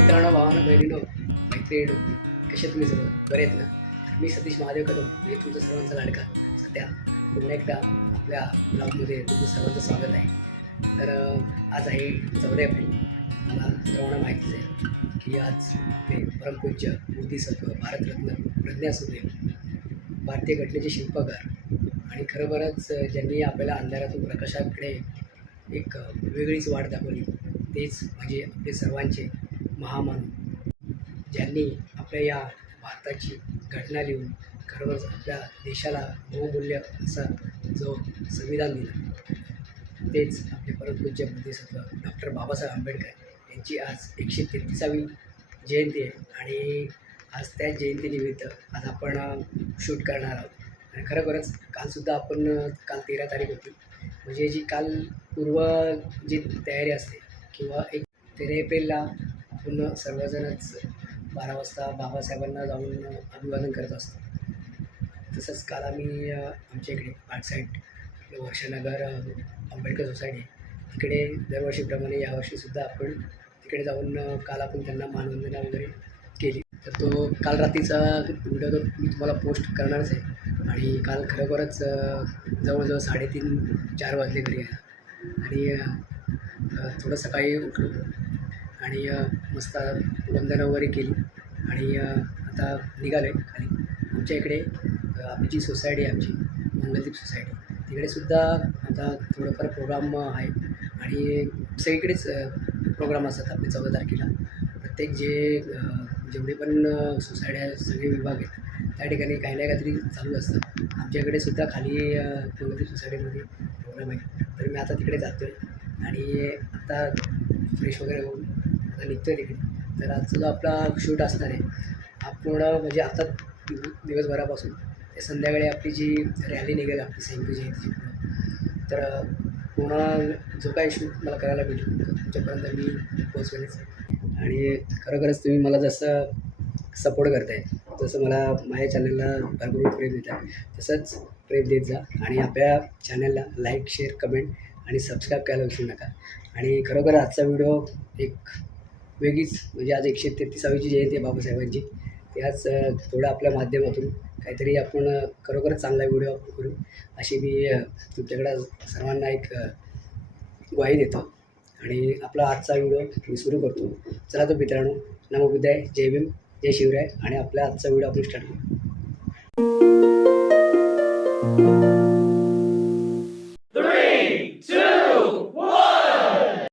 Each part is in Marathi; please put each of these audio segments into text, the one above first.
मित्रांनो, भावांनो, बहिणीनो, मैत्रिणीनो, कसे तुम्ही सर्व बरे आहेत ना? मी सतीश महादेव कदम, हे तुमचं सर्वांचा लाडका सध्या पुन्हा एकदा आपल्या ब्लॉगमध्ये तुमचं सर्वांचं स्वागत आहे. तर आज आहे 14 एप्रिल. मला सर्वांना माहितीच आहे की आज आपले परमपूज्य बोधिसत्व भारतरत्न प्रज्ञासूर्य, भारतीय घटनेचे शिल्पकार आणि खरोखरच ज्यांनी आपल्याला अंधारातून प्रकाशाकडे एक वेगळीच वाट दाखवली, तेच म्हणजे आपले सर्वांचे महामानव, ज्यांनी आपल्या या भारताची घटना लिहून खरोखरच आपल्या देशाला बहुमूल्य असा जो संविधान दिला, तेच आपले परमपूज्य बोधिसत्व डॉक्टर बाबासाहेब आंबेडकर यांची आज 133वी जयंती आहे. आणि आज त्या जयंतीनिमित्त आज आपण शूट करणार आहोत. आणि खरोखरच कालसुद्धा काल 13 तारीख होती, म्हणजे जी काल पूर्व जी तयारी असते किंवा 13 एप्रिलला आपण सर्वजणच 12 वाजता बाबासाहेबांना जाऊन अभिवादन करत असतो. तसंच काल आम्ही आमच्या इकडे आर्ट साईट आपलं वर्षानगर आंबेडकर सोसायटी तिकडे दरवर्षीप्रमाणे यावर्षीसुद्धा आपण तिकडे जाऊन काल आपण त्यांना मानवंदना वगैरे केली. तर तो काल रात्रीचा व्हिडिओ तो मी तुम्हाला पोस्ट करणारच आहे. आणि काल खरोखरच जवळजवळ 3:30-4 वाजले घरी यायला. आणि थोडं सकाळी उठलो आणि मस्त वंदना वगैरे केली आणि आता निघालो आहे खाली. आमच्या इकडे आपली जी सोसायटी आहे, आमची मंगलदीप सोसायटी, तिकडेसुद्धा आता थोडंफार प्रोग्राम आहे. आणि सगळीकडेच प्रोग्राम असतात आपले 14 तारखेला. प्रत्येक जेवढे पण सोसायट्या सगळे विभाग आहेत त्या ठिकाणी काही ना काहीतरी चालू असतं. आमच्याकडेसुद्धा खाली मंगलदीप सोसायटीमध्ये प्रोग्राम आहे. तर मी आता तिकडे जातो आहे आणि आता फ्रेश वगैरे होऊन आता निघतो आहे तिकडे. तर आजचा जो आपला शूट असणार आहे हा पूर्ण म्हणजे आता दिवसभरापासून ते संध्याकाळी आपली जी रॅली निघेल आपली संयुक्त जयंतीची तर पूर्ण जो काही शूट मला करायला भेटेल तो तुमच्यापर्यंत मी पोचवेलच. आणि खरोखरच तुम्ही मला जसं सपोर्ट करताय, जसं मला माझ्या चॅनलला भरपूर प्रेम देत आहे, तसंच प्रेम देत जा. आणि आपल्या चॅनलला लाईक, शेअर, कमेंट आणि सबस्क्राईब करायला विसरू नका. आणि खरोखर आजचा व्हिडिओ एक वेगळीच म्हणजे आज 133वी जयंती आहे बाबासाहेबांची. ते आज थोडं आपल्या माध्यमातून काहीतरी आपण खरोखरच चांगला व्हिडिओ अपलोड करू अशी मी तुमच्याकडं सर्वांना एक ग्वाही देतो. आणि आपला आजचा व्हिडिओ मी सुरू करतो. चला तर मित्रांनो, नमो बुद्धाय, जय भीम, जय शिवराय. आणि आपला आजचा व्हिडिओ आपण स्टार्ट करू.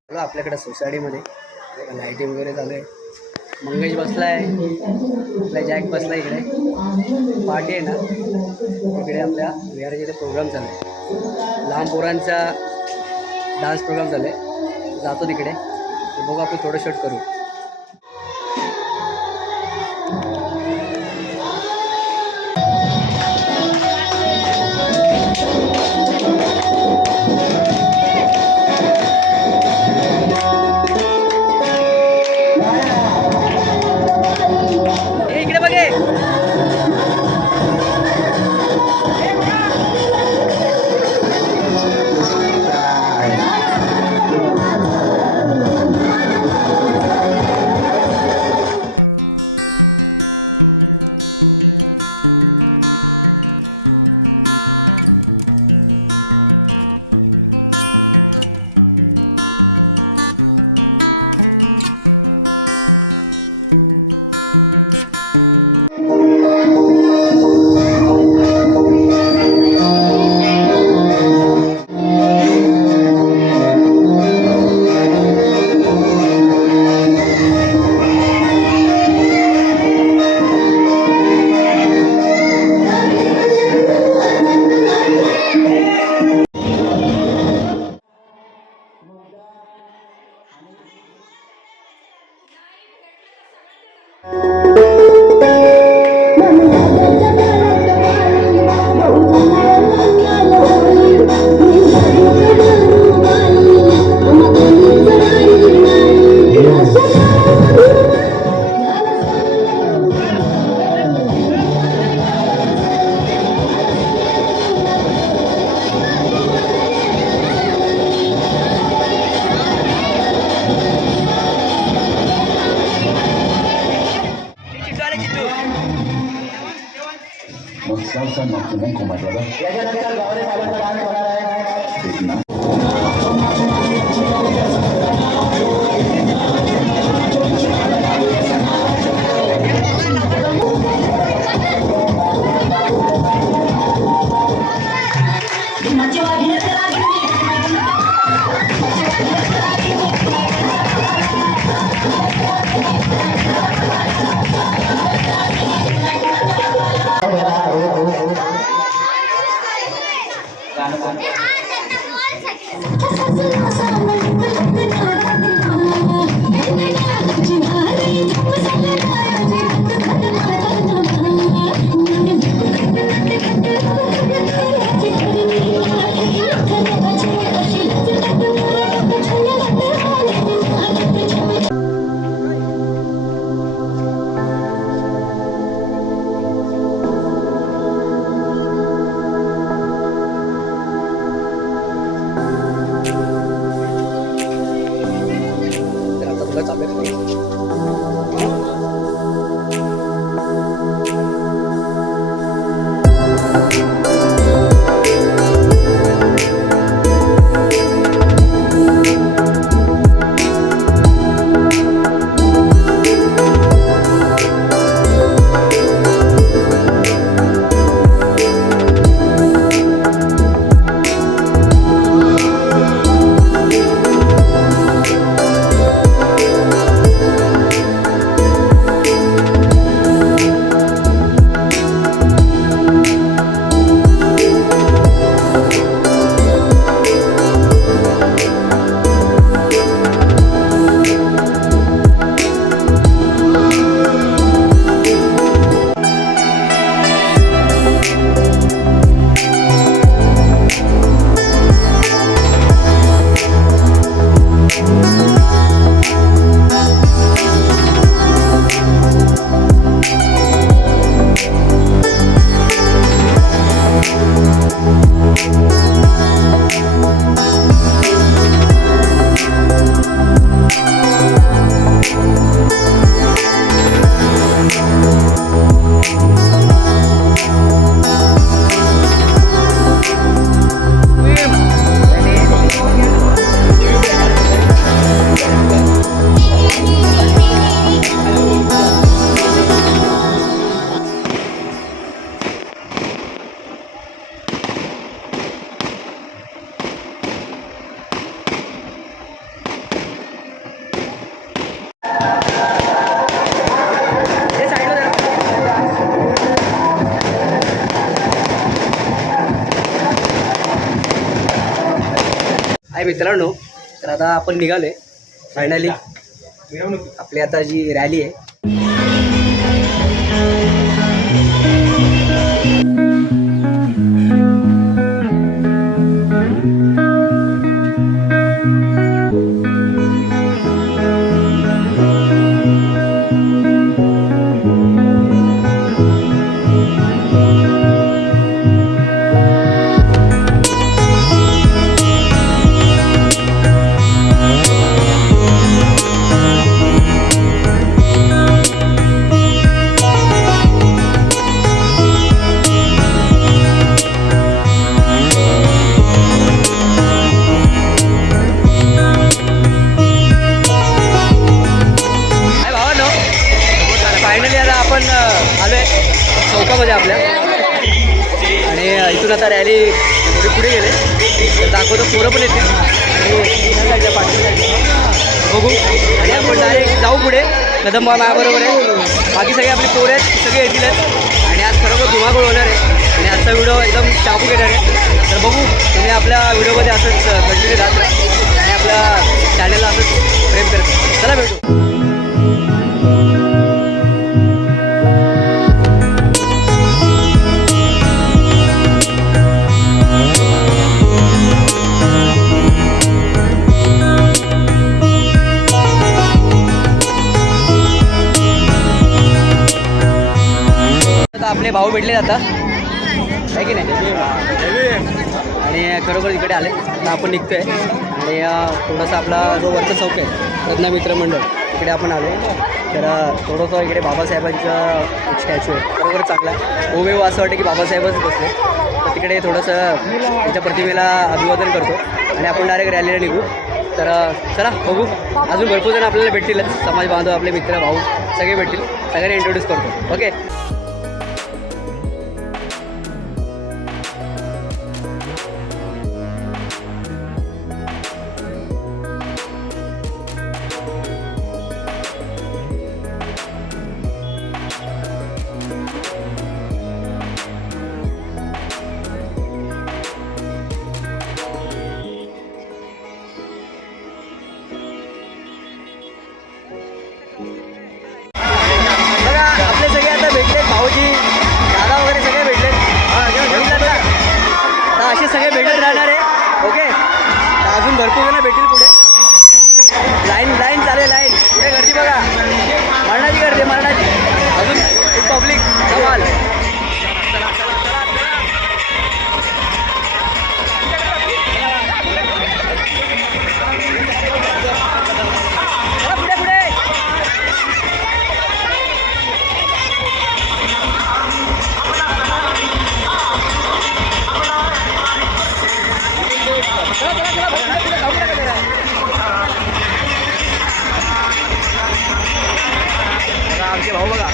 चला आपल्याकडे सोसायटीमध्ये लाईटिंग वगैरे चालू आहे. मंगेश बसला आहे, आपला जॅक बसला इकडे. पार्टी आहे ना इकडे आपल्या विहाराच्या इथे प्रोग्राम चालू आहे. लहान पोरांचा डान्स प्रोग्राम चालू आहे. जातो तिकडे, बघू आपण थोडं शूट करू. इकडे बघे. याच्यानंतर गावडे साहेबांचा डान्स होणार आहे. तर आता तुला चालू आहे. आहे मित्रांनो, तर आता आपण निघाले फायनली. आपली आता जी रॅली आहे चौकामध्ये आपल्या. आणि इथून आता रॅली थोडी पुढे गेले तर दाखवतो, पोरं पण येतील आणि बघू. आणि आपण डायरेक्ट जाऊ पुढे. कदम माझ्याबरोबर आहे, बाकी सगळे आपले पोरं आहेत, सगळे येतीलच. आणि आज खरोखर धुमाकूळ होणार आहे आणि आजचा व्हिडिओ एकदम चाबूक येणार आहे. तर बघू, तुम्ही आपल्या व्हिडिओमध्ये असंच कंटिन्यू राहत राहा आणि आपल्या चॅनलला असंच प्रेम करत. चला भेटू. आपले भाऊ भेटले जातात आहे की नाही. आणि खरोखर इकडे आले तर आपण निघतोय. आणि थोडासा आपला जो वरचा चौक आहे रत्ना मित्र मंडळ तिकडे आपण आलो. तर थोडंसं इकडे बाबासाहेबांचं एक स्टॅच्यू आहे, बरोबर चांगला उभे असं वाटतं की बाबासाहेबच बसले. तर तिकडे थोडंसं त्यांच्या प्रतिमेला अभिवादन करतो आणि आपण डायरेक्ट रॅलीला निघू. तर चला बघू, अजून भरपूर जण आपल्याला भेटतीलच, समाज बांधव, आपले मित्र, भाऊ सगळे भेटतील. सगळ्यांना इंट्रोड्यूस करतो. ओके. बघा आपले सगळे आता भेटलेत, भाऊजी, दादा वगैरे सगळे भेटलेत. बघितलं ना? आता असे सगळे भेटत राहणार आहे. ओके. तर अजून भरपूर जण भेटतील पुढे. लाईन चालेल, लाईन पुढे गर्दी बघा, मरणाची गर्दी, मरणाची. अजून पब्लिक कमाल. पुढे पुढे आमचे भाऊ बघा.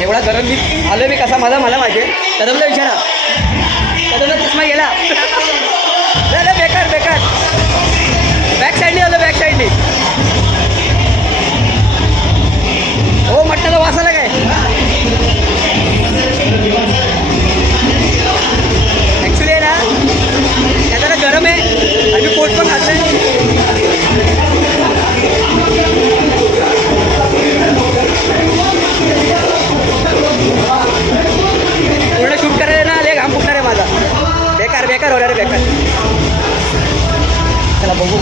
एवढा गरम मी आलो मी कसा मला माहिती आहे. कदमला विचारा, कदमला चष्मा गेला. बेकार बेकार. बॅक साईडनी आलो, बॅक साईडनी. हो म्हटलं वास आला काय. ॲक्च्युली आहे ना त्याला गरम आहे आणि मी पोट पण खात नाही. पूर्ण शूट करायला ना आले, घाम फुटणार आहे माझा. बेकार बेकार होणार आहे, बेकार. चला बघू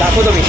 दाखवतो मी.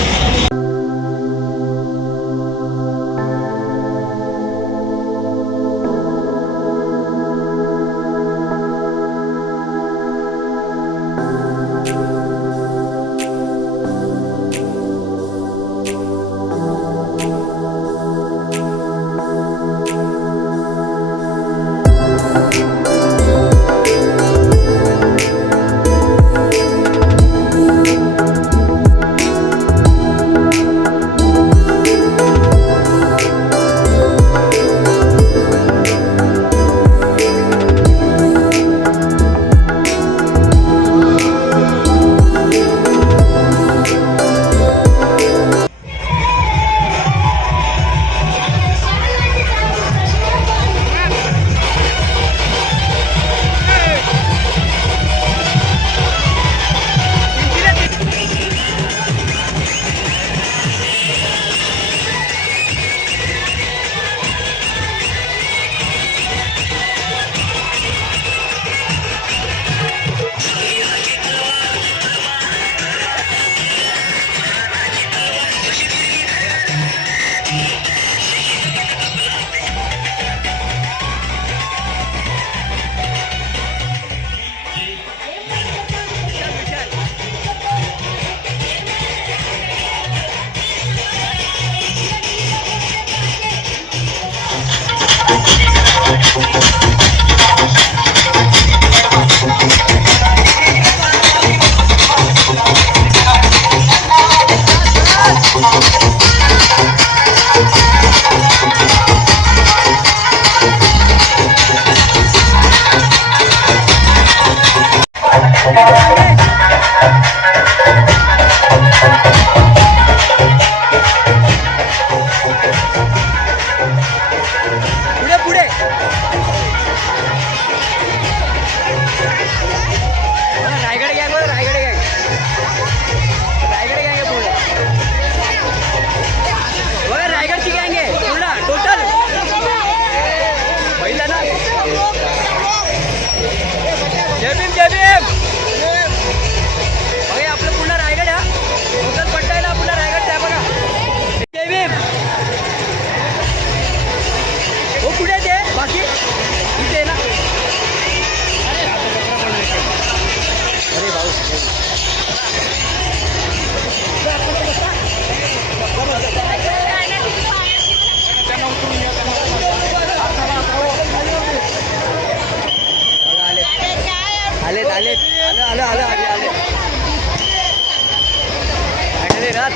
पुढे पुढे रायगड गँग बघ, रायगड गँग, रायगड गँग आहे पूर्ण बघा, रायगडची गँग आहे पूर्ण टोटल पहिला ना. जय भीम जय भीम. बघा आपलं पूर्ण रायगड हा टोटल पट्टा आहे ना आपला रायगडचा आहे बघा. जय भीम. हो कुठे ते बाकी इथे ना. अरे भाऊ आले आले आलं आलं आलं आले आले आले रात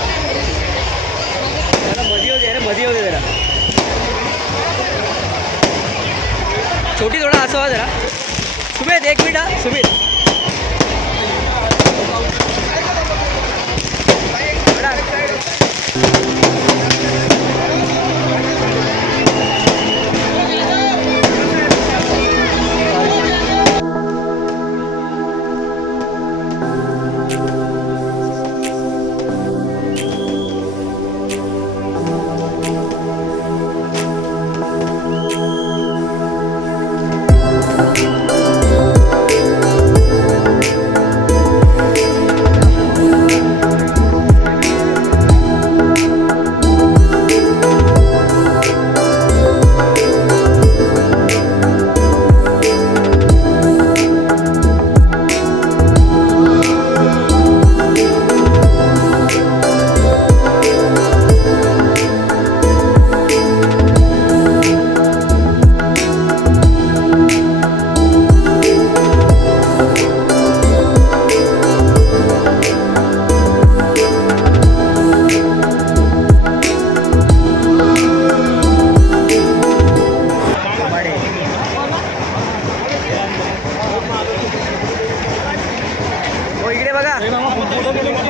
जरा मध्ये होते रे, मध्ये होते जरा छोटी थोडा असावा जरा. सुमित एक मिनिट हा सुमित.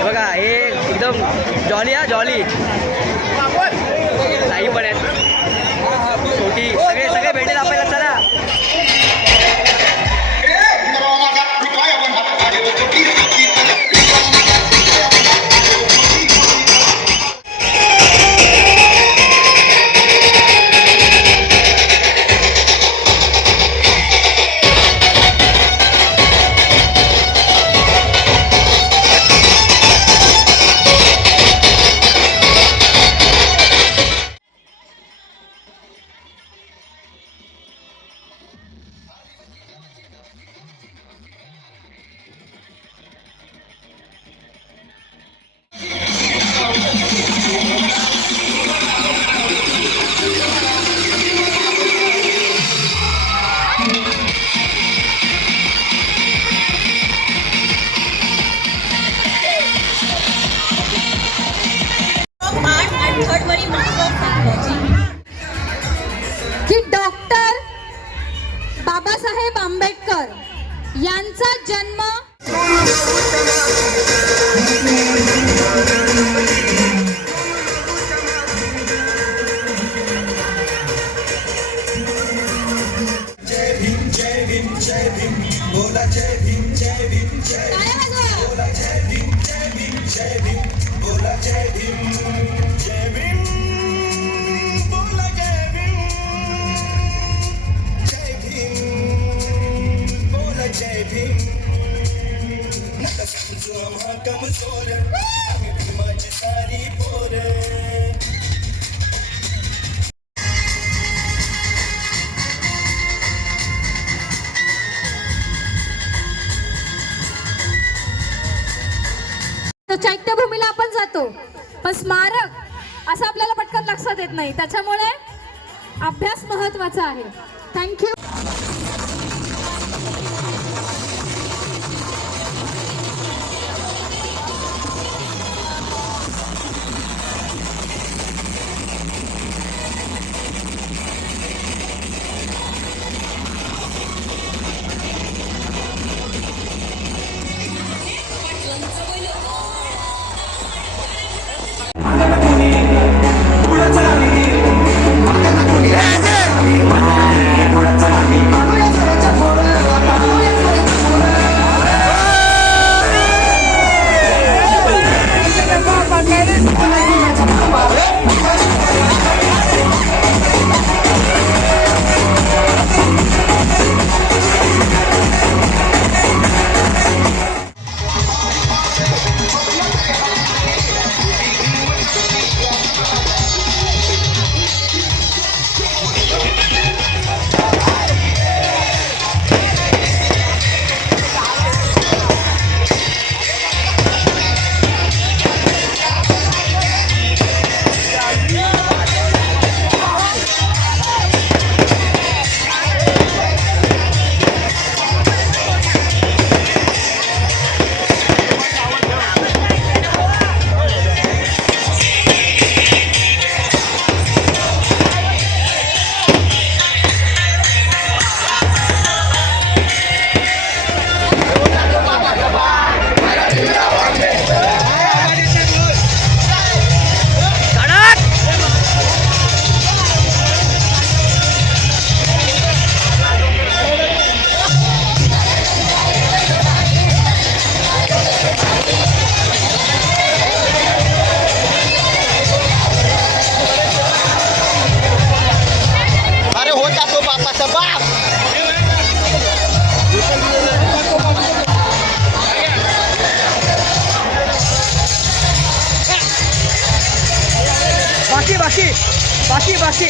बघा हे एकदम जॉली हा जॉली. ताई पण आहेत छोटी, सगळे सगळे भेटेल आपल्याला. चला की डॉक्टर बाबासाहेब आंबेडकर यांचा जन्म जय भीम जय भीम जय भीम बोला जय भीम जय भीम जय बोला जय भीम जय भीम जय भीम बोला जय भीम जय भीम बोला जय भीम बोला जय भीम नका समजू आम्हा कमजोर आम्ही भीमाची सारी पोर चैत्यभूमीला आपण जातो पण स्मारक असं आपल्याला पटकन लक्षात येत नाही. त्याच्यामुळे अभ्यास महत्त्वाचा आहे. थँक्यू. बाकी बाकी बाकी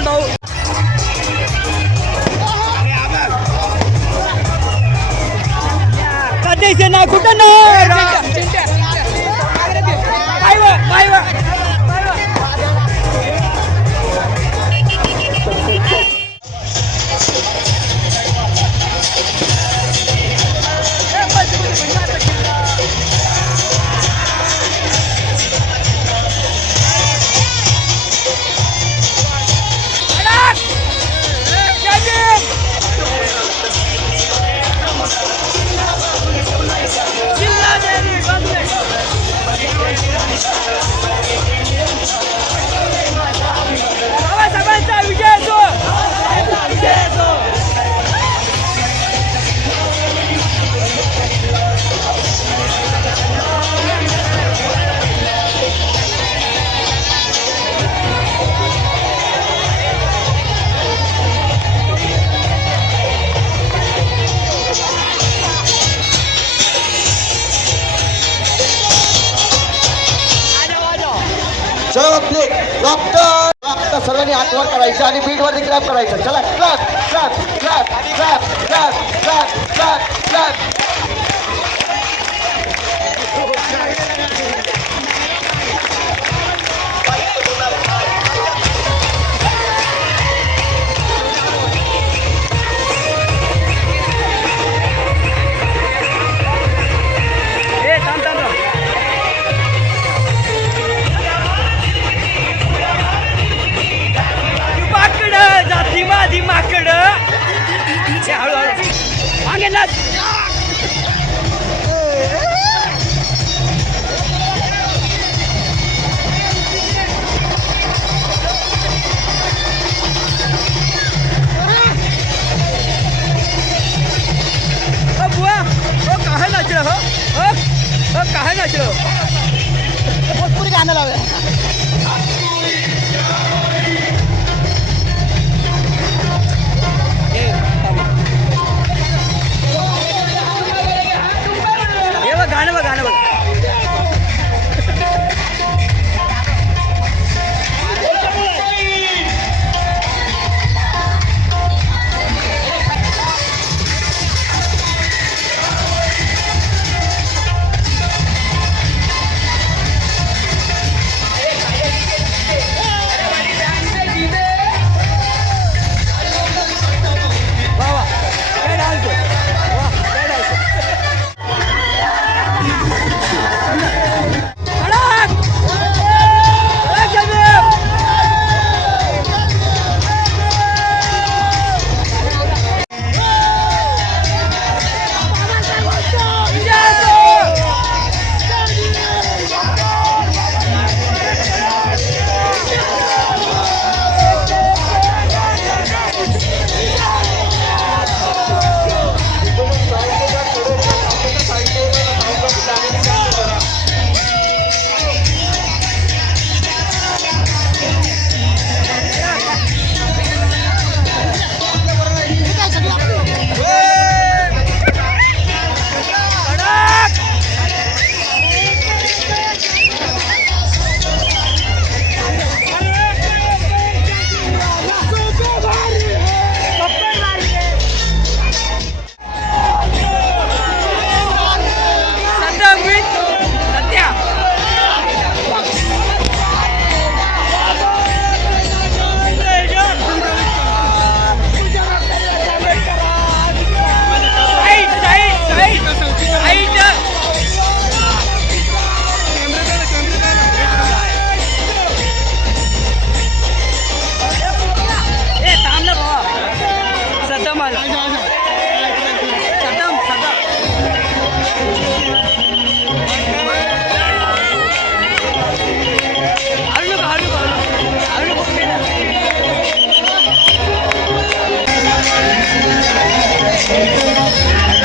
लहान भाऊ कधीच ना कुठं चलो प्लीज रॉफ्टर सर्वांनी हात वर करायचं आणि बीट वरती क्लॅप करायचं. चला clap clap clap clap clap clap clap clap. माकड हळूहळू मागे ना बुआ ओ कहा नाच रहे हो कहा नाच रहे हो पूरी गाना लावे गाणं बघ गाणं बघ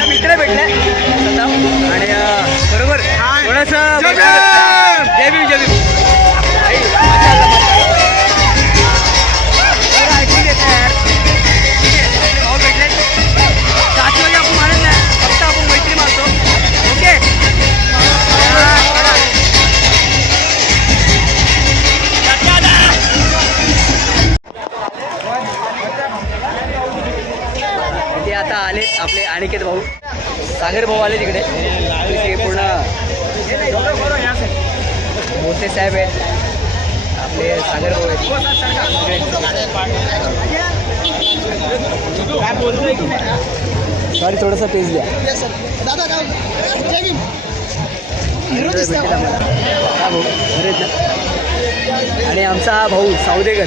मित्र भेटले आणि बरोबर थोडंसं जय भीम जय भीम भाऊ भेटले 7 वाजे आपण मानत नाही फक्त आपण मैत्री मारतो ओके भोसले साहेब आहेत, आपले सागर भाऊ आहेत. सॉरी थोडंसं पेज द्या. भेटेल आम्हाला. हा भाऊ बरे आहेत ना. आणि आमचा भाऊ सावदेकर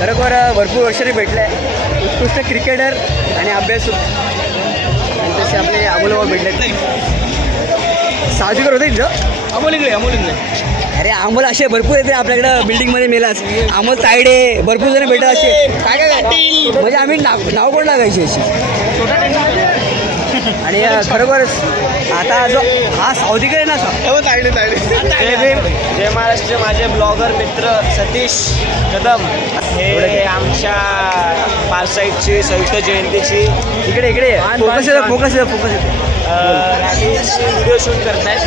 खरोखर भरपूर वर्षांनी भेटला आहे. उत्कृष्ट क्रिकेटर आणि अभ्यासू आणि तसे आपले अमोलभाऊ भेटले. सावदेकर होते तिथं. अमोल इकडे. अरे अमोल असे भरपूर येते आपल्याकडं बिल्डिंगमध्ये मेलाच. अमोल तायडे भरपूर जण भेटत असे. काय म्हणजे आम्ही नाव कोण लागायची अशी. आणि खरोखर आता जो हा सावदेकर आहे ना जय भीम, जय महाराष्ट्र. माझे ब्लॉगर मित्र सतीश कदम हे आमच्या पारसाईडची संयुक्त जयंतीची इकडे फोकस व्हिडिओ शूट करतायत.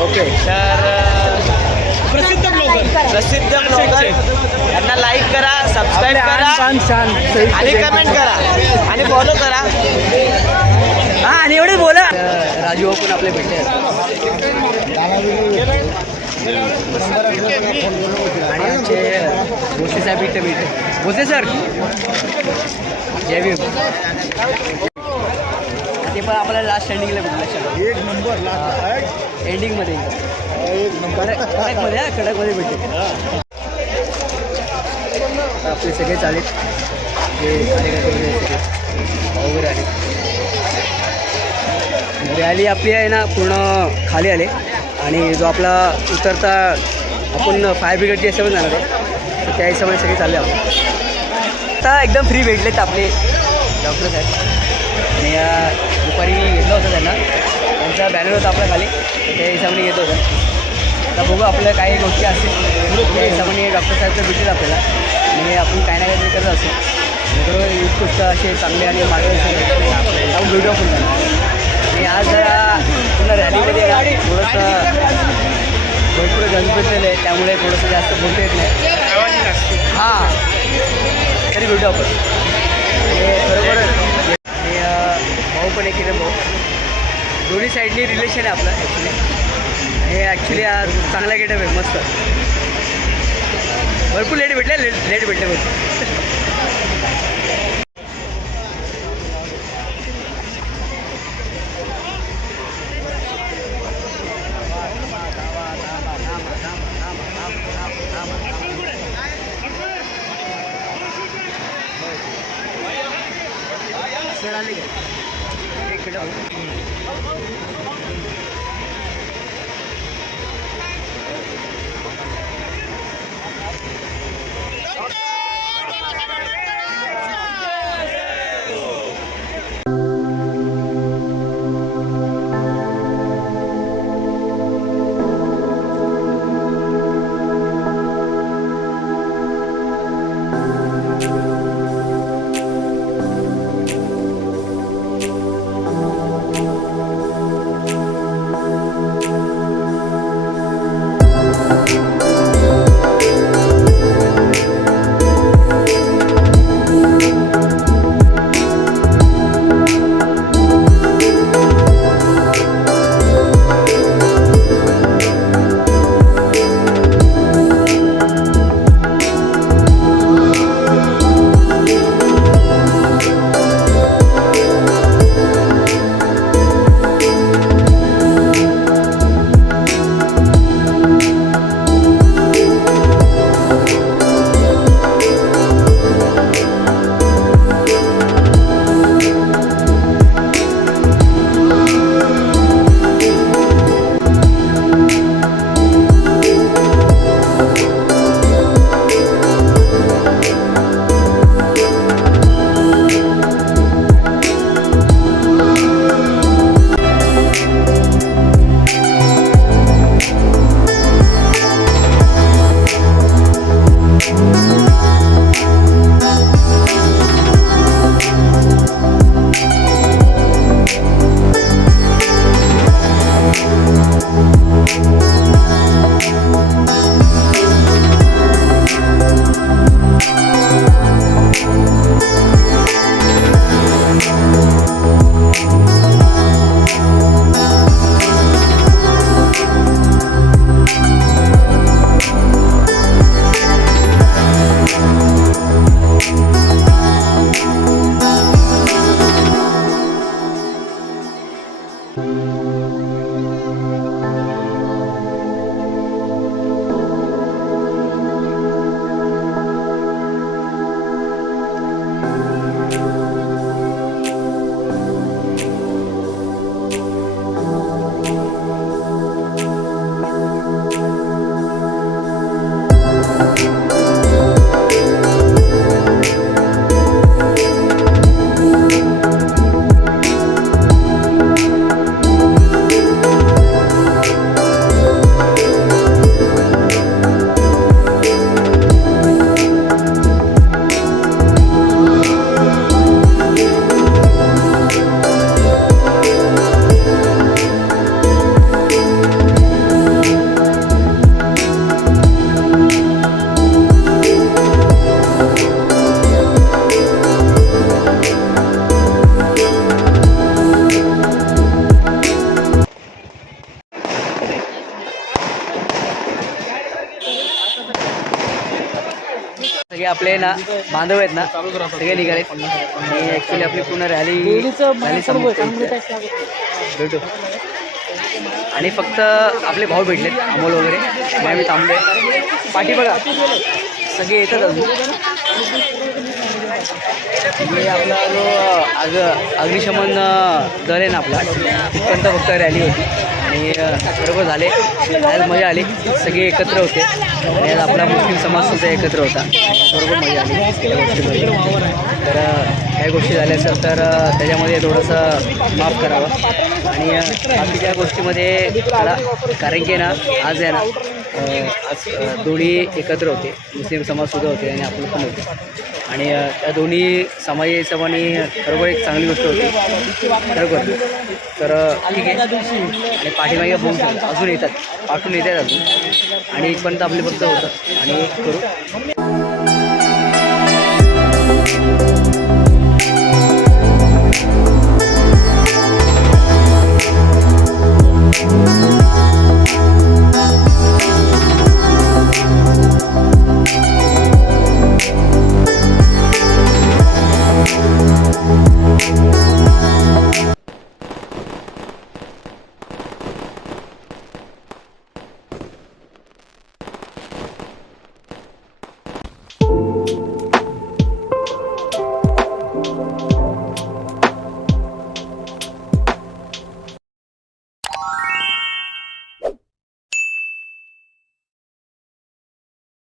ओके. तर प्रसिद्ध ब्लॉगर यांना लाईक करा, सबस्क्राईब करा आणि कमेंट करा आणि फॉलो करा. हां आणि एवढेच बोला. राजू भाऊ पण आपले भेटले आणि आमचे भोसले साहेब भेटले. भोसले सर जय भीम. ते पण आपल्याला लास्ट एंडिंगला भेटलं. एक नंबर एंडिंगमध्ये कडकमध्ये भेटले. आपले सगळे चालेल जे कार्यकर्ते वगैरे सगळे वगैरे आले. रॅली आपली आहे ना पूर्ण खाली आले आणि जो आपला उतरता आपण फायर ब्रिगेडची हिशोबाने जाणार आहे तर त्या हिशोबाने सगळे चालले आपण. आता एकदम फ्री भेटलेत आपले डॉक्टर साहेब आणि दुपारी घेतलं होतं त्यांना. त्यांचा बॅनर होता आपल्या खाली तर त्या हिशोबाने घेत होतं. आता बघू आपल्या काही गोष्टी असतील त्या हिशोबाने डॉक्टर साहेबचं भेटेल आपल्याला आणि आपण काही ना काहीतरी करत असतो. बरोबर उत्कृष्ट असे चांगले आणि मार्गदर्शन आपण व्हिडिओ पण करतो. आणि आज जरा पूर्ण रॅलीमध्ये थोडंसं भरपूर गणपतलेलं आहे त्यामुळे थोडंसं जास्त बोलता येत नाही. हां तरी भेटू आपण. आणि बरोबर आणि भाऊ पण एक इकडे भाऊ दोन्ही साईडनी रिलेशन आहे आपलं ॲक्च्युली. हे ॲक्च्युली आज चांगला गेटअप आहे मस्त. भरपूर लेट भेटले भरपूर. सर आले का एक मिनिट. सगळे आपले ना बांधव आहेत ना सगळे निघाले आणि ॲक्च्युली आपली पूर्ण रॅली भेटू आणि फक्त आपले भाऊ भेटलेत अमोल वगैरे आणि आम्ही थांबले पाठी बघा सगळे येतात अजून मी आपला जो अग्निशमन दल आहे ना आपला तिथपर्यंत फक्त रॅली होती आणि बरोबर झाले आज मजा आली सगळे एकत्र होते आणि आज आपला मुस्लिम समाजसुद्धा एकत्र होता बरोबर मजा आली त्या गोष्टीमध्ये तर काही गोष्टी झाल्या असेल तर त्याच्यामध्ये थोडंसं माफ करावं आणि बाकीच्या गोष्टीमध्ये मला कारण की ना आज आहे ना आज दोन्ही एकत्र होते मुस्लिम समाजसुद्धा होते आणि आपलं पण होते आणि त्या दोन्ही समाजाच्या हिशोबाने खरोखर एक चांगली गोष्ट होती खरोखर तर ठीक आहे आणि पाठीमागे बोलून अजून येतात पाठवून येतात अजून आणि इथपर्यंत आपले फक्त होतं आणि करू